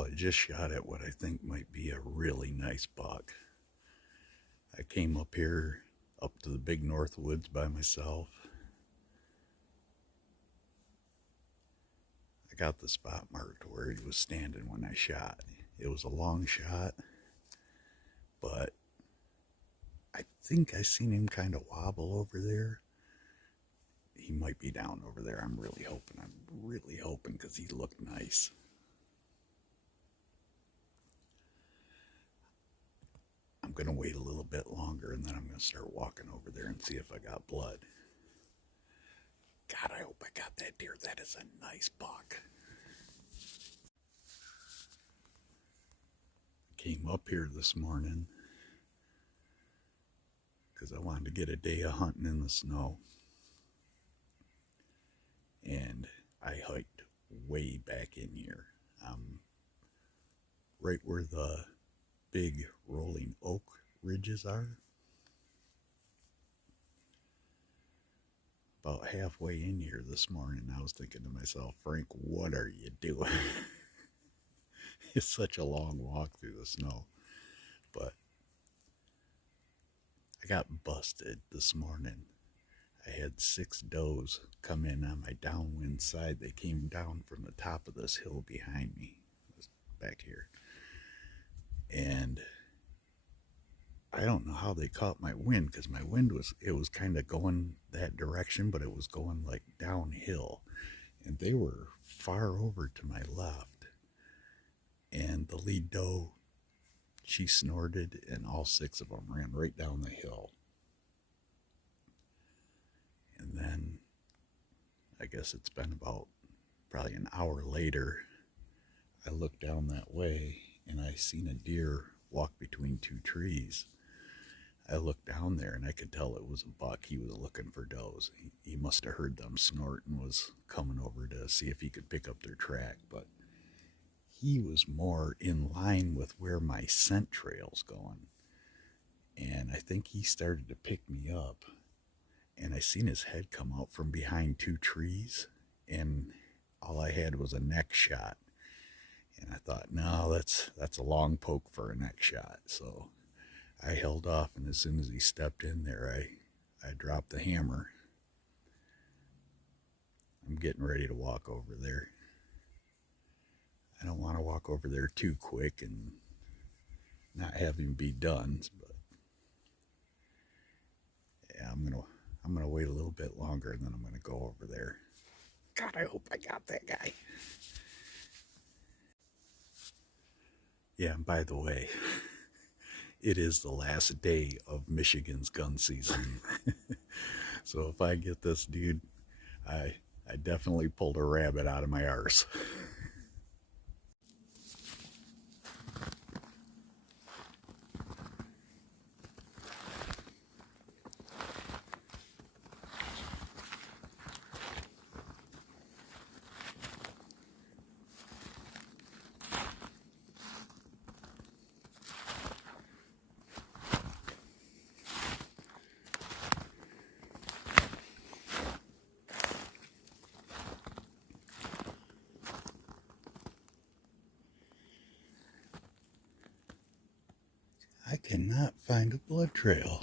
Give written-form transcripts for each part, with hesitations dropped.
Well, I just shot at what I think might be a really nice buck. I came up here, up to the big north woods by myself. I got the spot marked where he was standing when I shot. It was a long shot, but I think I seen him kind of wobble over there. He might be down over there. I'm really hoping because he looked nice. I'm going to wait a little bit longer and then I'm going to start walking over there and see if I got blood. God, I hope I got that deer. That is a nice buck. Came up here this morning because I wanted to get a day of hunting in the snow. And I hiked way back in here. Right where the big rolling oak ridges are. About halfway in here this morning, I was thinking to myself, Frank, what are you doing? It's such a long walk through the snow. But I got busted this morning. I had 6 does come in on my downwind side. They came down from the top of this hill behind me, back here. And I don't know how they caught my wind, because my wind was kind of going that direction, but it was going like downhill. And they were far over to my left. And the lead doe, she snorted, and all 6 of them ran right down the hill. And then I guess it's been about probably an hour later, I looked down that way and I seen a deer walk between 2 trees. I looked down there and I could tell it was a buck. He was looking for does. He must have heard them snort and was coming over to see if he could pick up their track, but he was more in line with where my scent trail's going. And I think he started to pick me up. And I seen his head come out from behind 2 trees, and all I had was a neck shot. And I thought, no, that's a long poke for a neck shot. So I held off, and as soon as he stepped in there, I dropped the hammer. I'm getting ready to walk over there. I don't want to walk over there too quick and not have him be done, but yeah, I'm gonna wait a little bit longer and then I'm gonna go over there. God, I hope I got that guy. Yeah, and by the way, it is the last day of Michigan's gun season. So if I get this dude, I definitely pulled a rabbit out of my arse. I cannot find a blood trail.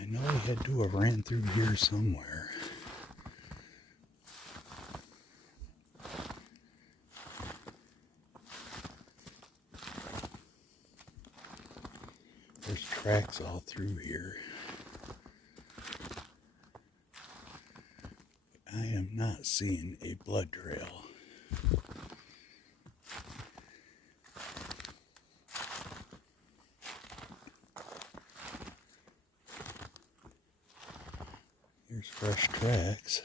I know he had to have ran through here somewhere. There's tracks all through here. I am not seeing a blood trail. Here's fresh tracks.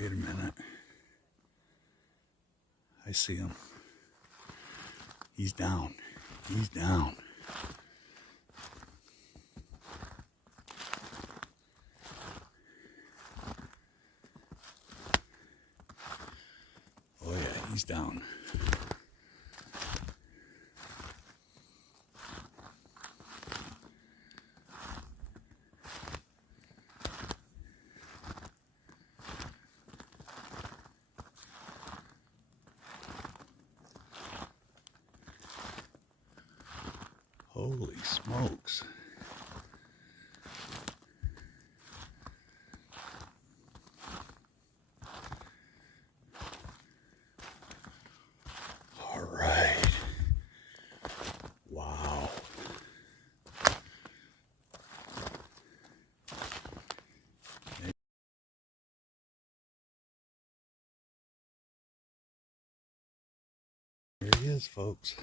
Wait a minute. see him. He's down. He's down. Oh yeah, he's down. Holy smokes. All right. Wow. There he is, folks.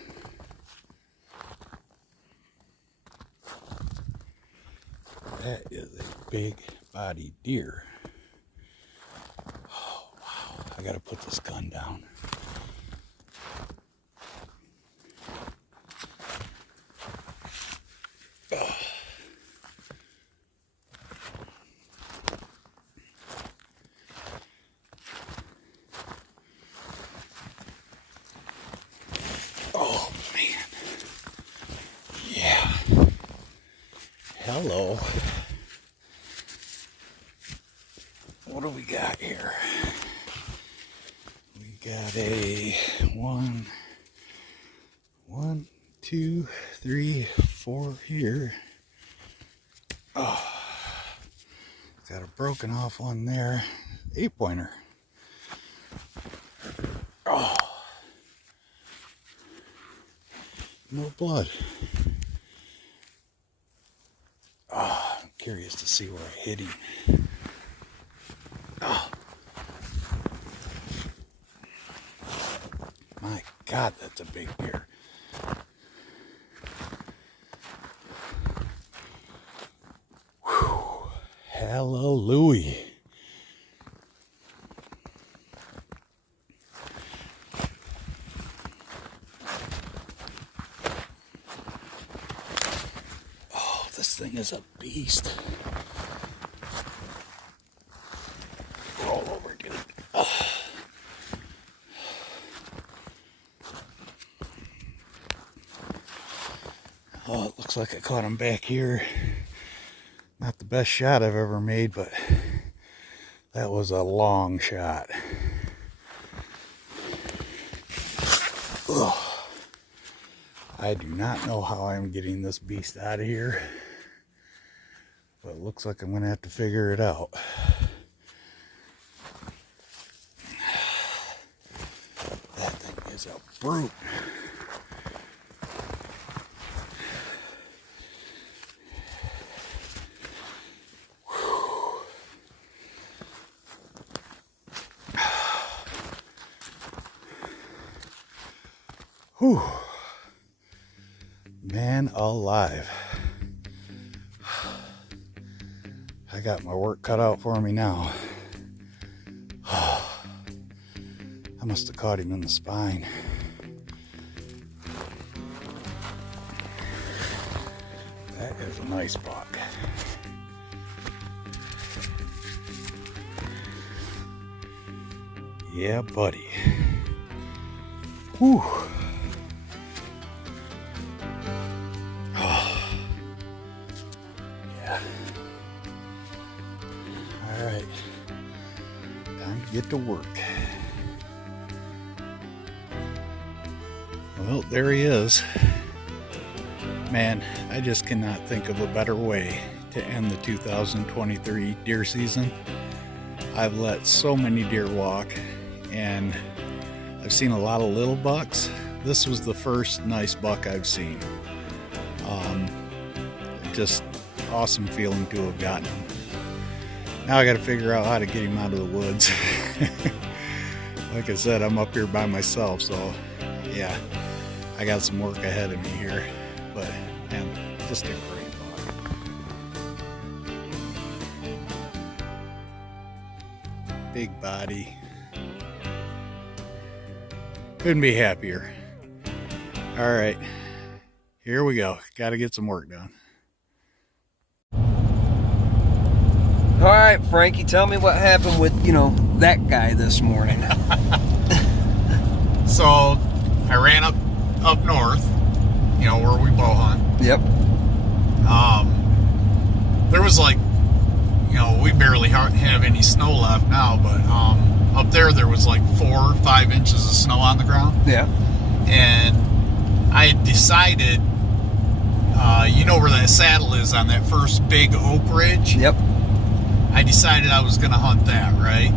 That is a big bodied deer. Oh, wow. I gotta put this gun down. Oh. Oh, man. Yeah. Hello. What do we got here? We got a 1, 2, 3, 4 here. Oh, got a broken off one there. 8-pointer. Oh, no blood. Oh, I'm curious to see where I hit him. Oh, my God, that's a big deer. Whew. Hallelujah. Oh, this thing is a beast. Roll over, dude. Oh. Oh, it looks like I caught him back here. Not the best shot I've ever made, but that was a long shot. Ugh. I do not know how I'm getting this beast out of here, but it looks like I'm going to have to figure it out. That thing is a brute. Whew. Man alive. I got my work cut out for me now. I must have caught him in the spine. That is a nice buck. Yeah, buddy. Whew. Oh. Yeah. All right. Time to get to work. Well, there he is. Man, I just cannot think of a better way to end the 2023 deer season. I've let so many deer walk, and I've seen a lot of little bucks. This was the first nice buck I've seen. Just awesome feeling to have gotten him. Now I got to figure out how to get him out of the woods. Like I said, I'm up here by myself, so yeah, I got some work ahead of me here. But man, just a great buck. Big body. Couldn't be happier. All right, here we go. Got to get some work done. All right, Frankie, tell me what happened with, that guy this morning. So I ran up north, where we bow hunt. Yep. There was we barely have any snow left now, but up there was like 4 or 5 inches of snow on the ground. Yeah. And I had decided, where that saddle is on that first big oak ridge? Yep. I decided I was going to hunt that, right?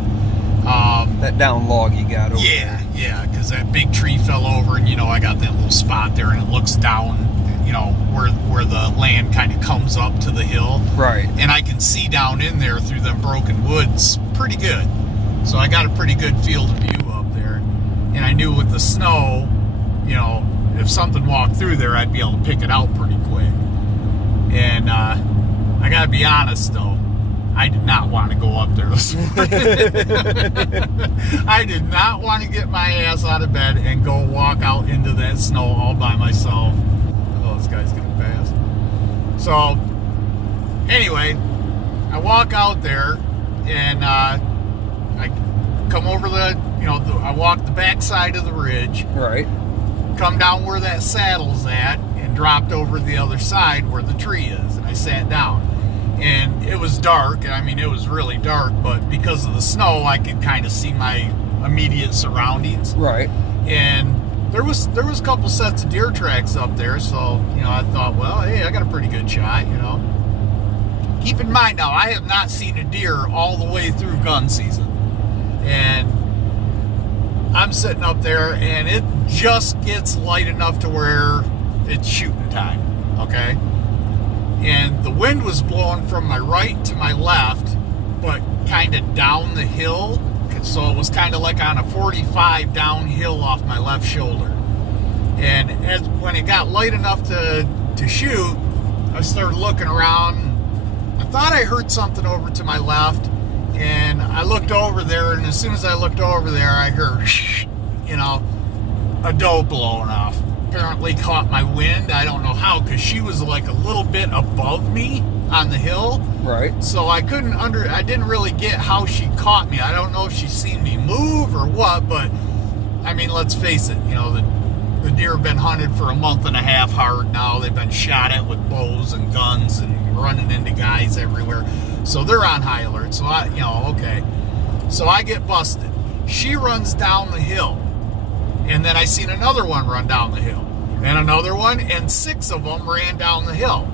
That down log you got over there. Yeah, because that big tree fell over, and, I got that little spot there, and it looks down, where the land kind of comes up to the hill. Right. And I can see down in there through them broken woods pretty good. So I got a pretty good field of view up there. And I knew with the snow, if something walked through there, I'd be able to pick it out pretty quick. And I got to be honest, though, I did not want to go up there this morning. I did not want to get my ass out of bed and go walk out into that snow all by myself. Oh, this guy's going to pass. So, anyway, I walk out there, and I come over I walk the back side of the ridge. Right. Come down where that saddle's at, and dropped over the other side where the tree is, and I sat down. And it was dark. I mean, it was really dark, but because of the snow, I could kind of see my immediate surroundings. Right. And there was a couple sets of deer tracks up there, so I thought, well, hey, I got a pretty good shot. Keep in mind now, I have not seen a deer all the way through gun season, and I'm sitting up there, and it just gets light enough to where it's shooting time. Okay. And the wind was blowing from my right to my left, but kind of down the hill. So it was kind of like on a 45 downhill off my left shoulder. And when it got light enough to shoot, I started looking around. I thought I heard something over to my left, and I looked over there, and as soon as I looked over there, I heard, a doe blowing off. Apparently caught my wind. I don't know how, because she was like a little bit above me on the hill. Right. So I didn't really get how she caught me. I don't know if she seen me move or what, but I mean, let's face it, the deer have been hunted for a month and a half hard now. They've been shot at with bows and guns and running into guys everywhere. So they're on high alert. So okay. So I get busted. She runs down the hill. And then I seen another one run down the hill. And another one, and 6 of them ran down the hill.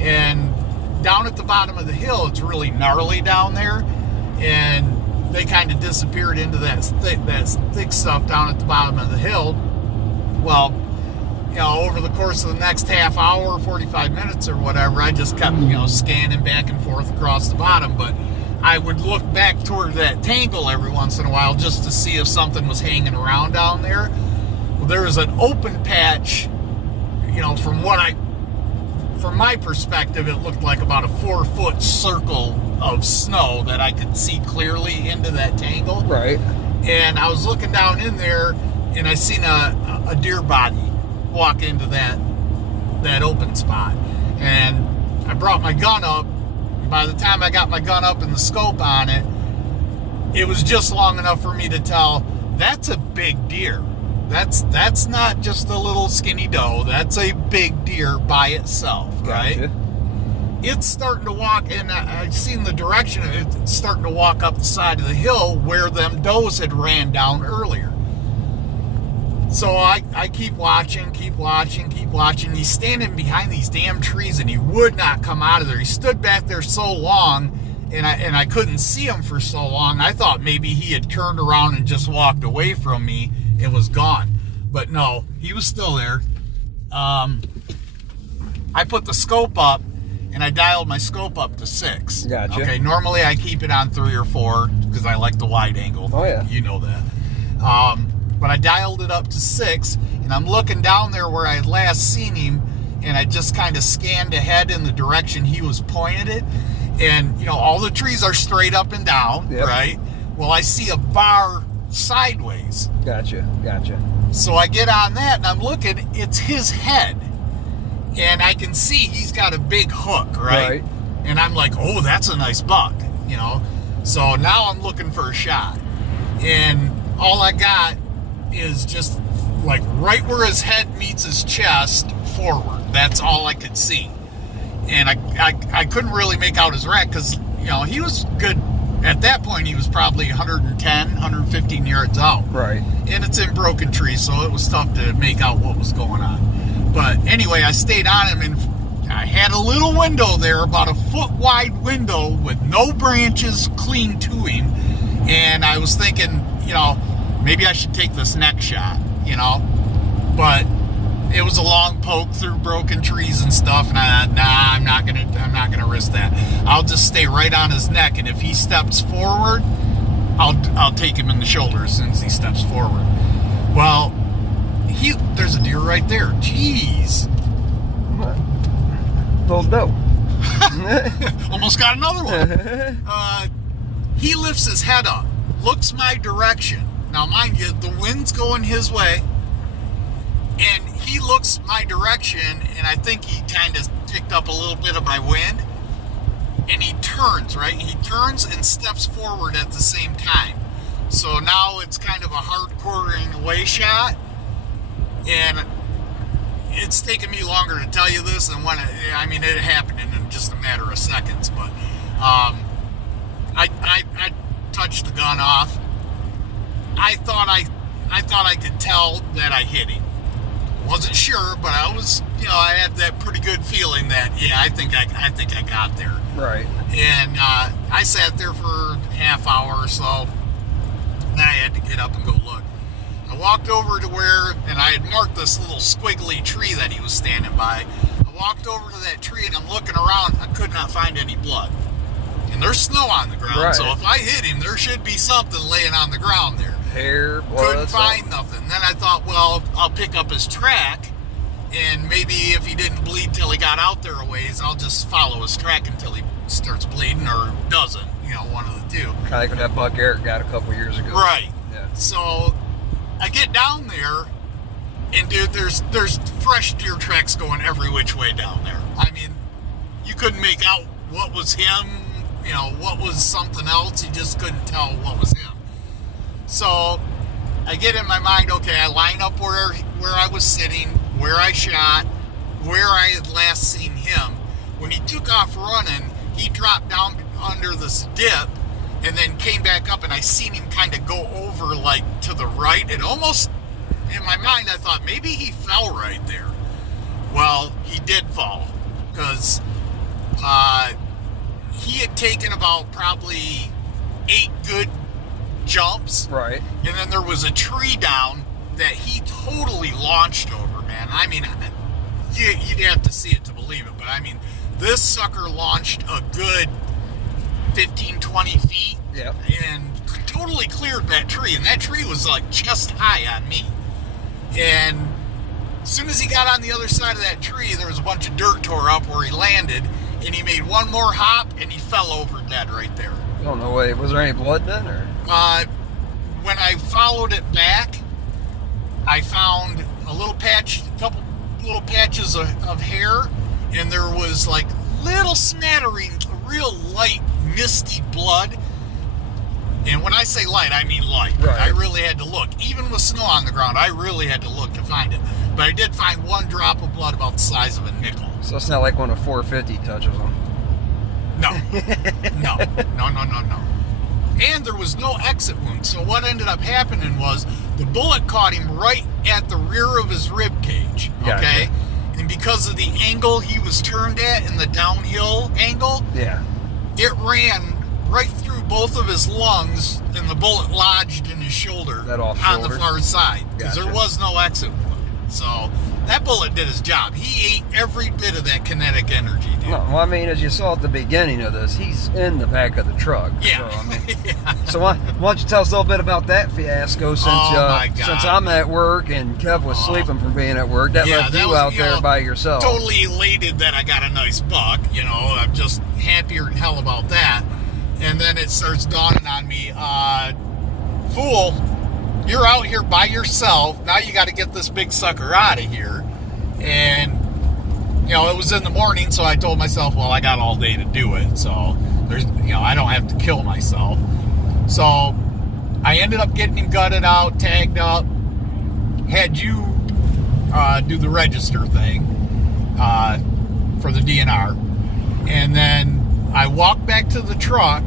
And down at the bottom of the hill, it's really gnarly down there. And they kind of disappeared into that thick stuff down at the bottom of the hill. Well, over the course of the next half hour, 45 minutes or whatever, I just kept, scanning back and forth across the bottom. But I would look back toward that tangle every once in a while just to see if something was hanging around down there. Well, there was an open patch, from my perspective, it looked like about a 4-foot circle of snow that I could see clearly into that tangle. Right. And I was looking down in there, and I seen a deer body walk into that open spot. And I brought my gun up. By the time I got my gun up and the scope on it, it was just long enough for me to tell that's a big deer. That's not just a little skinny doe. That's a big deer by itself, right? Gotcha. It's starting to walk, and I've seen the direction of it. It's starting to walk up the side of the hill where them does had ran down earlier. So I keep watching. He's standing behind these damn trees, and he would not come out of there. He stood back there so long, and I couldn't see him for so long. I thought maybe he had turned around and just walked away from me and was gone. But no, he was still there. I put the scope up, and I dialed my scope up to 6. Gotcha. Okay, normally I keep it on 3 or 4 because I like the wide angle. Oh, yeah. You know that. But I dialed it up to 6, and I'm looking down there where I had last seen him, and I just kind of scanned ahead in the direction he was pointed. And, all the trees are straight up and down, yep. Right? Well, I see a bar sideways. Gotcha. So I get on that and I'm looking, it's his head. And I can see he's got a big hook, right? And I'm like, oh, that's a nice buck, you know? So now I'm looking for a shot. And all I got is just like right where his head meets his chest forward. That's all I could see. And I couldn't really make out his rack because, you know, he was good. At that point, he was probably 110, 115 yards out. Right. And it's in broken trees, so it was tough to make out what was going on. But anyway, I stayed on him, and I had a little window there, about a foot wide window with no branches clean to him. And I was thinking, you know, maybe I should take this neck shot, you know. But it was a long poke through broken trees and stuff, and I'm not gonna risk that. I'll just stay right on his neck, and if he steps forward, I'll take him in the shoulder as soon as he steps forward. Well, there's a deer right there. Jeez. Little dope. Almost got another one. He lifts his head up, looks my direction. Now, mind you, the wind's going his way, and he looks my direction, and I think he kind of picked up a little bit of my wind, and he turns, right? He turns and steps forward at the same time. So now it's kind of a hard-quartering away shot, and it's taken me longer to tell you this than when it happened in just a matter of seconds, but I touched the gun off. I thought I could tell that I hit him. Wasn't sure, but I was, you know, I had that pretty good feeling that, yeah, I think I got there. Right. And I sat there for a half hour or so. Then I had to get up and go look. I walked over to where, and I had marked this little squiggly tree that he was standing by. I walked over to that tree and I'm looking around. I could not find any blood. And there's snow on the ground, right. So if I hit him, there should be something laying on the ground there. Hair, blood. Couldn't find nothing. Then I thought, well, I'll pick up his track, and maybe if he didn't bleed till he got out there a ways, I'll just follow his track until he starts bleeding or doesn't. You know, one of the two. Kind of like what that buck Eric got a couple years ago. Right. Yeah. So I get down there, and dude, there's fresh deer tracks going every which way down there. I mean, you couldn't make out what was him, you know, what was something else. You just couldn't tell what was him. So I get in my mind, okay, I line up where I was sitting, where I shot, where I had last seen him. When he took off running, he dropped down under this dip and then came back up, and I seen him kind of go over like to the right. And almost in my mind, I thought maybe he fell right there. Well, he did fall, because he had taken about probably 8 good jumps. Right. And then there was a tree down that he totally launched over, man. I mean, you'd have to see it to believe it, but I mean, this sucker launched a good 15, 20 feet. Yep. And totally cleared that tree, and that tree was like chest high on me. And as soon as he got on the other side of that tree, there was a bunch of dirt tore up where he landed, and he made one more hop, and he fell over dead right there. Oh, no way. Was there any blood then, or? When I followed it back, I found a couple little patches of hair, and there was like little smattering, real light, misty blood. And when I say light, I mean light. Right. I really had to look. Even with snow on the ground, I really had to look to find it. But I did find one drop of blood about the size of a nickel. So it's not like when a 450 touches them. No. No. And there was no exit wound. So what ended up happening was the bullet caught him right at the rear of his rib cage. Okay? Gotcha. And because of the angle he was turned at in the downhill angle, Yeah. it ran right through both of his lungs, and the bullet lodged in his shoulder That off on the shoulder? far side. Because Gotcha. there was no exit wound. So that bullet did his job. He ate every bit of that kinetic energy, dude. No, well, I mean, as you saw at the beginning of this, he's in the back of the truck. Yeah. So, I mean, Yeah. so why don't you tell us a little bit about that fiasco since my God. since I'm at work and Kev was sleeping from being at work. That Yeah, left that you was, out you there know, by yourself. Totally elated that I got a nice buck. You know, I'm just happier than hell about that. And then it starts dawning on me, fool, you're out here by yourself. Now you got to get this big sucker out of here. And, you know, it was in the morning, so I told myself, well, I got all day to do it. So there's, you know, I don't have to kill myself. So I ended up getting him gutted out, tagged up, had you do the register thing for the DNR. And then I walked back to the truck,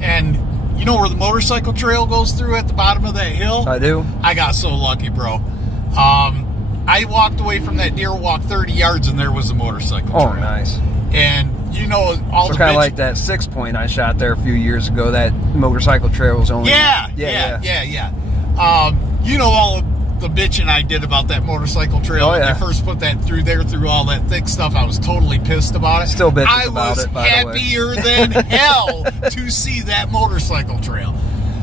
and you know where the motorcycle trail goes through at the bottom of that hill? I do. I got so lucky, bro. I walked away from that deer walk 30 yards, and there was a motorcycle trail. Oh, nice. And you know, all So the kind of bitch- like that 6-point I shot there a few years ago. That motorcycle trail was only Yeah. You know all of the bitching I did about that motorcycle trail Oh, when yeah. they first put that through there, through all that thick stuff. I was totally pissed about it. Still bitches I about was it, by the way. happier than hell to see that motorcycle trail.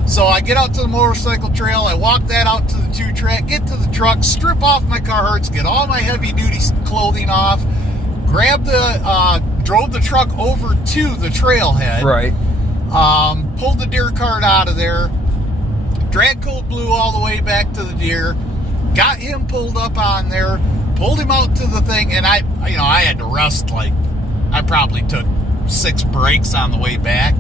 So I get out to the motorcycle trail, I walk that out to the 2-track, get to the truck, strip off my Carhartts, get all my heavy duty clothing off, grab drove the truck over to the trailhead. right. Pulled the deer cart out of there, dragged Cold Blue all the way back to the deer, got him pulled up on there, pulled him out to the thing, and I had to rest. Like, I probably took 6 breaks on the way back.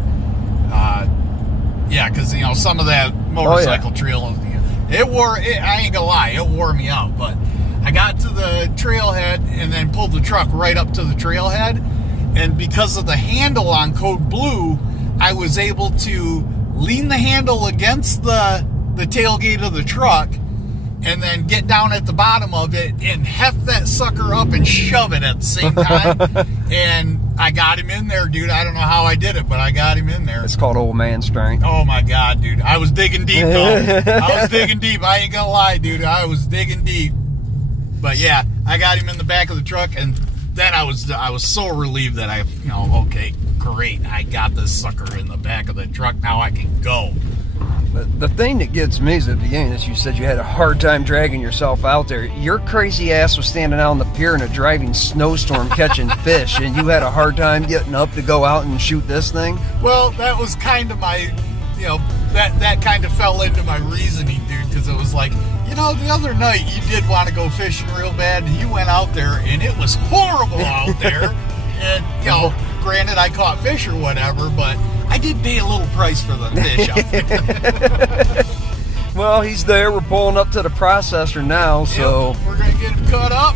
Yeah, because you know some of that motorcycle trail, I ain't gonna lie, it wore me out. But I got to the trailhead and then pulled the truck right up to the trailhead, and because of the handle on Code Blue, I was able to lean the handle against the tailgate of the truck, and then get down at the bottom of it and heft that sucker up and shove it at the same time. And I got him in there, dude. I don't know how I did it, but I got him in there. It's called old man strength. Oh my God, dude. I was digging deep, though. I was digging deep. I ain't gonna lie, dude. I was digging deep. But yeah, I got him in the back of the truck, and then I was so relieved that okay, great. I got this sucker in the back of the truck. Now I can go. The thing that gets me is at the beginning is you said you had a hard time dragging yourself out there. Your crazy ass was standing out on the pier in a driving snowstorm catching fish, and you had a hard time getting up to go out and shoot this thing? Well, that was kind of my, that kind of fell into my reasoning, dude, because it was like, the other night you did want to go fishing real bad, and you went out there, and it was horrible out there. And, granted, I caught fish or whatever, but I did pay a little price for the fish out there. Well, he's there. We're pulling up to the processor now, so Yep, we're going to get him cut up,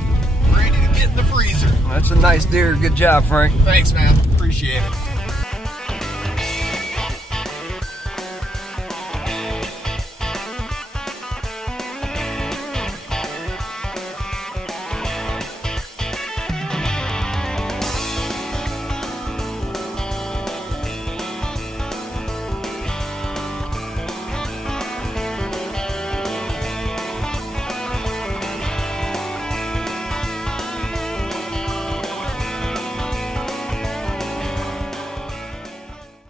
ready to get in the freezer. that's a nice deer. Good job, Frank. Thanks, man. Appreciate it.